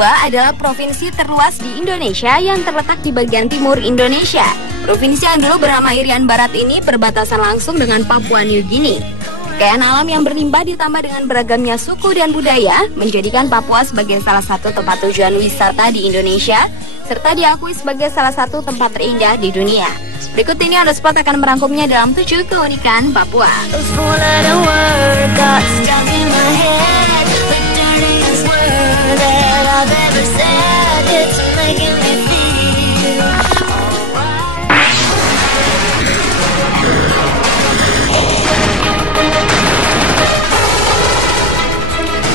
Papua adalah provinsi terluas di Indonesia yang terletak di bagian timur Indonesia. Provinsi yang dulu bernama Irian Barat ini berbatasan langsung dengan Papua New Guinea. Kekayaan alam yang berlimpah ditambah dengan beragamnya suku dan budaya menjadikan Papua sebagai salah satu tempat tujuan wisata di Indonesia, serta diakui sebagai salah satu tempat terindah di dunia. Berikut ini On The Spot akan merangkumnya dalam 7 keunikan Papua.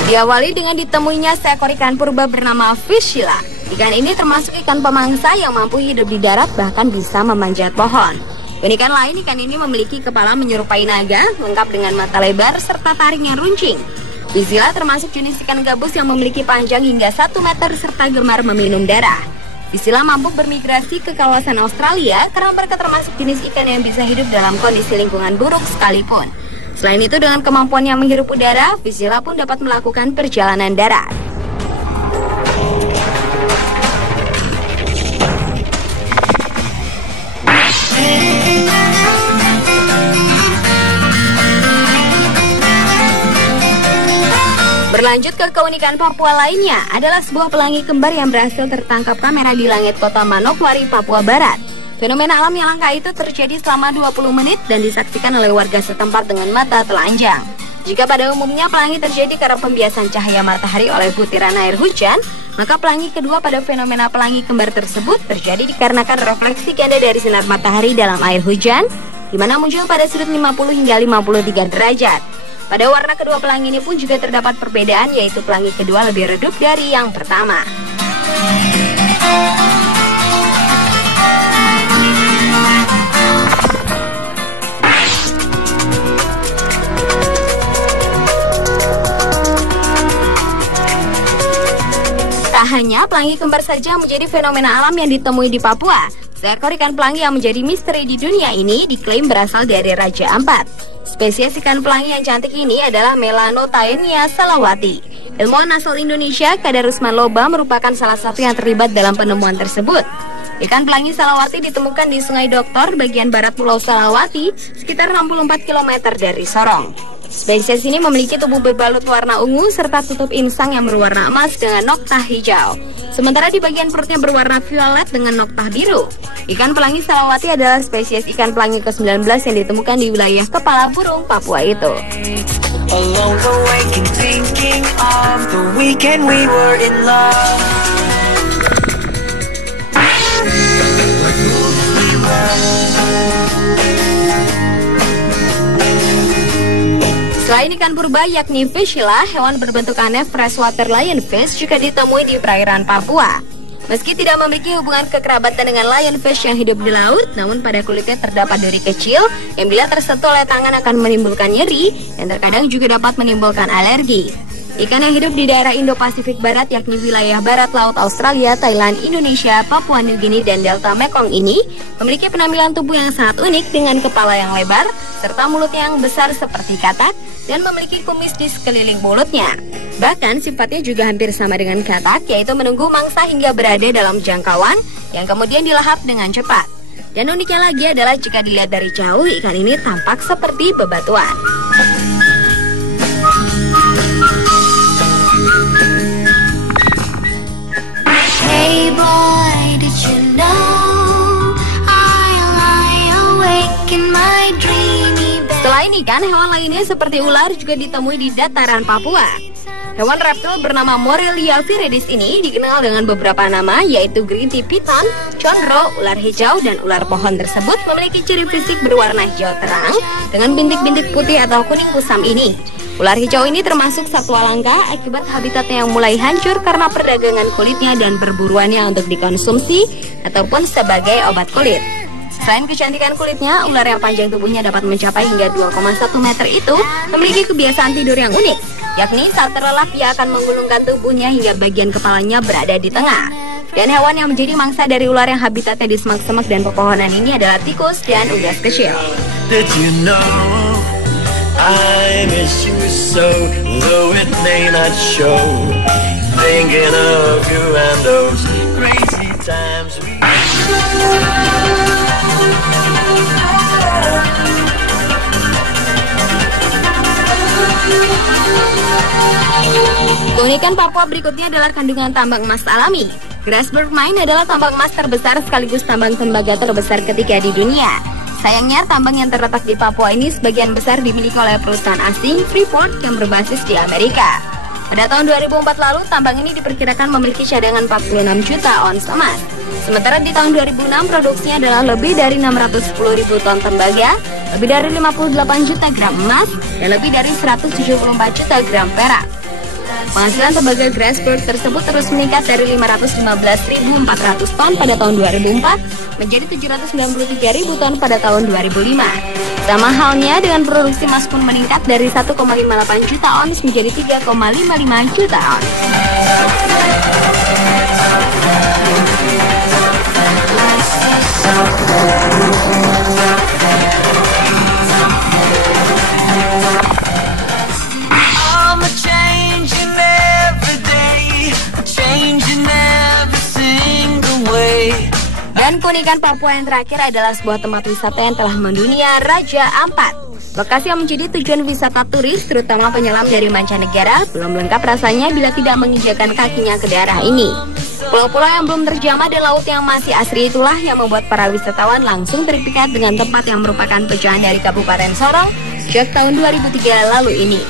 Diawali dengan ditemuinya seekor ikan purba bernama Fishila. Ikan ini termasuk ikan pemangsa yang mampu hidup di darat bahkan bisa memanjat pohon. Keunikan lain, ikan ini memiliki kepala menyerupai naga, lengkap dengan mata lebar serta taring yang runcing. Fishila termasuk jenis ikan gabus yang memiliki panjang hingga 1 meter serta gemar meminum darah. Fishila mampu bermigrasi ke kawasan Australia karena mereka termasuk jenis ikan yang bisa hidup dalam kondisi lingkungan buruk sekalipun. Selain itu, dengan kemampuannya menghirup udara, Fishila pun dapat melakukan perjalanan darat. Berlanjut ke keunikan Papua lainnya adalah sebuah pelangi kembar yang berhasil tertangkap kamera di langit kota Manokwari, Papua Barat. Fenomena alam yang langka itu terjadi selama 20 menit dan disaksikan oleh warga setempat dengan mata telanjang. Jika pada umumnya pelangi terjadi karena pembiasan cahaya matahari oleh butiran air hujan, maka pelangi kedua pada fenomena pelangi kembar tersebut terjadi dikarenakan refleksi ganda dari sinar matahari dalam air hujan, di mana muncul pada sudut 50 hingga 53 derajat. Pada warna kedua pelangi ini pun juga terdapat perbedaan, yaitu pelangi kedua lebih redup dari yang pertama. Tak hanya pelangi kembar saja menjadi fenomena alam yang ditemui di Papua. Seekor ikan pelangi yang menjadi misteri di dunia ini diklaim berasal dari Raja Ampat. Spesies ikan pelangi yang cantik ini adalah Melanotaenia salawati. Ilmuwan asal Indonesia, Kadarusman Loba, merupakan salah satu yang terlibat dalam penemuan tersebut. Ikan pelangi salawati ditemukan di Sungai Doktor, bagian barat Pulau Salawati, sekitar 64 km dari Sorong. Spesies ini memiliki tubuh berbalut warna ungu serta tutup insang yang berwarna emas dengan noktah hijau. Sementara di bagian perutnya berwarna violet dengan noktah biru. Ikan pelangi salawati adalah spesies ikan pelangi ke-19 yang ditemukan di wilayah Kepala Burung Papua itu. Selain ikan purba yakni Fishila, hewan berbentuk aneh freshwater lionfish juga ditemui di perairan Papua. Meski tidak memiliki hubungan kekerabatan dengan lionfish yang hidup di laut, namun pada kulitnya terdapat duri kecil yang bila tersentuh oleh tangan akan menimbulkan nyeri dan terkadang juga dapat menimbulkan alergi. Ikan yang hidup di daerah Indo-Pasifik Barat yakni wilayah barat laut Australia, Thailand, Indonesia, Papua New Guinea, dan Delta Mekong ini memiliki penampilan tubuh yang sangat unik dengan kepala yang lebar serta mulut yang besar seperti katak dan memiliki kumis di sekeliling mulutnya. Bahkan sifatnya juga hampir sama dengan katak, yaitu menunggu mangsa hingga berada dalam jangkauan yang kemudian dilahap dengan cepat. Dan uniknya lagi adalah jika dilihat dari jauh, ikan ini tampak seperti bebatuan. Hey boy, did you know I lie awake in my dreamy bed. Selain ikan, hewan lainnya seperti ular juga ditemui di dataran Papua. Hewan reptil bernama Morelia viridis ini dikenal dengan beberapa nama, yaitu gerinti piton, condro, ular hijau, dan ular pohon tersebut memiliki ciri fisik berwarna hijau terang dengan bintik-bintik putih atau kuning kusam ini. Ular hijau ini termasuk satwa langka akibat habitatnya yang mulai hancur karena perdagangan kulitnya dan perburuannya untuk dikonsumsi ataupun sebagai obat kulit. Selain kecantikan kulitnya, ular yang panjang tubuhnya dapat mencapai hingga 2,1 meter itu memiliki kebiasaan tidur yang unik, yakni saat terlelap ia akan menggulungkan tubuhnya hingga bagian kepalanya berada di tengah. Dan hewan yang menjadi mangsa dari ular yang habitatnya di semak-semak dan pepohonan ini adalah tikus dan unggas kecil. Did you know I miss you so, though it may not show. thinking of you and those crazy times we. Keunikan Papua berikutnya adalah kandungan tambang emas alami. Grasberg Mine adalah tambang emas terbesar sekaligus tambang tembaga terbesar ketiga di dunia. Sayangnya, tambang yang terletak di Papua ini sebagian besar dimiliki oleh perusahaan asing Freeport yang berbasis di Amerika. Pada tahun 2004 lalu, tambang ini diperkirakan memiliki cadangan 46 juta ons emas. Sementara di tahun 2006, produksinya adalah lebih dari 610 ribu ton tembaga, lebih dari 58 juta gram emas, dan lebih dari 174 juta gram perak. Penghasilan tembaga Grasberg tersebut terus meningkat dari 515.400 ton pada tahun 2004 menjadi 793.000 ton pada tahun 2005. Sama halnya dengan produksi emas pun meningkat dari 1,58 juta ons menjadi 3,55 juta ons. Dan keunikan Papua yang terakhir adalah sebuah tempat wisata yang telah mendunia, Raja Ampat. Lokasi yang menjadi tujuan wisata turis, terutama penyelam dari mancanegara, belum lengkap rasanya bila tidak menginjakan kakinya ke daerah ini. Pulau-pulau yang belum terjamah dan laut yang masih asri itulah yang membuat para wisatawan langsung terpikat dengan tempat yang merupakan pecahan dari Kabupaten Sorong sejak tahun 2003 lalu ini.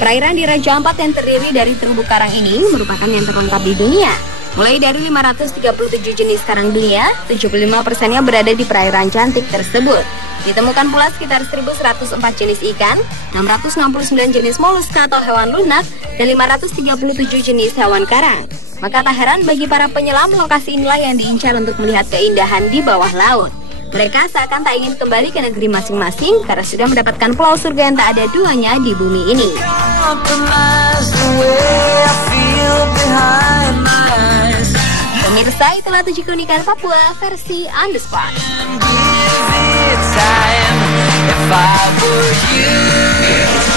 Perairan di Raja Ampat yang terdiri dari terumbu karang ini merupakan yang terlengkap di dunia. Mulai dari 537 jenis karang dunia, 75%-nya berada di perairan cantik tersebut. Ditemukan pula sekitar 1.104 jenis ikan, 669 jenis moluska atau hewan lunak, dan 537 jenis hewan karang. Maka tak heran bagi para penyelam, lokasi inilah yang diincar untuk melihat keindahan di bawah laut. Mereka seakan tak ingin kembali ke negeri masing-masing karena sudah mendapatkan pulau surga yang tak ada duanya di bumi ini. Pemirsa, itulah 7 keunikan Papua versi On The Spot. If I were you.